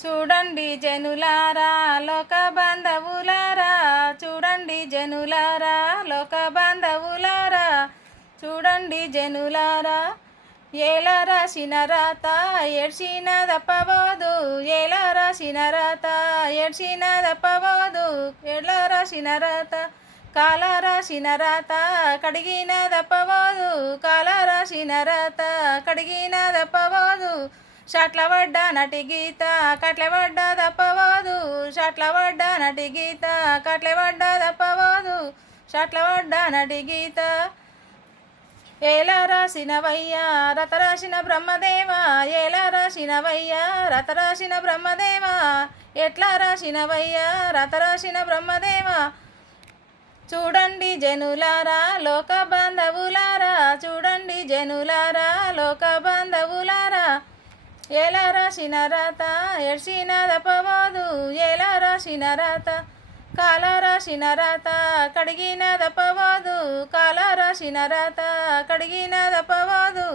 చూడండి జనులారా లోక బాంధవులారా, చూడండి జనులారా లోక బాంధవులారా, చూడండి జనులారా. ఎలా రాసిన రాత ఏడ్చిన దప్పబోదు, ఎలా రాసిన రాత ఏడ్చిన దప్పబోదు, ఎలా రాసిన రాత కాల రాసిన రాత కడిగిన దప్పబోదు, కాల రాసిన రాత కడిగిన దప్పబోదు. షట్ల పడ్డ నటి గీత కట్లె పడ్డ దప్పబోదు, షట్ల పడ్డ నటి గీత కట్లె పడ్డ దప్పబోదు, షట్ల పడ్డ నటి గీత. ఎలా రాసినవయ్యా రత రాసిన బ్రహ్మదేవా, ఎలా రాసినవయ్యా రత రాసిన బ్రహ్మదేవా, ఎట్లా రాసినవయ్యా రత రాసిన బ్రహ్మదేవా. చూడండి జనులారా లోక బాంధవులారా, చూడండి జనులారా లోక బాంధవులారా. ఎలా రాసిన రాత ఏడ్చిన దప్పబోదు, ఎలా రాసిన రాత కాల రాసిన రాత కడిగిన దప్పబోదు, కాల రాసిన రాత కడిగిన దప్పబోదు.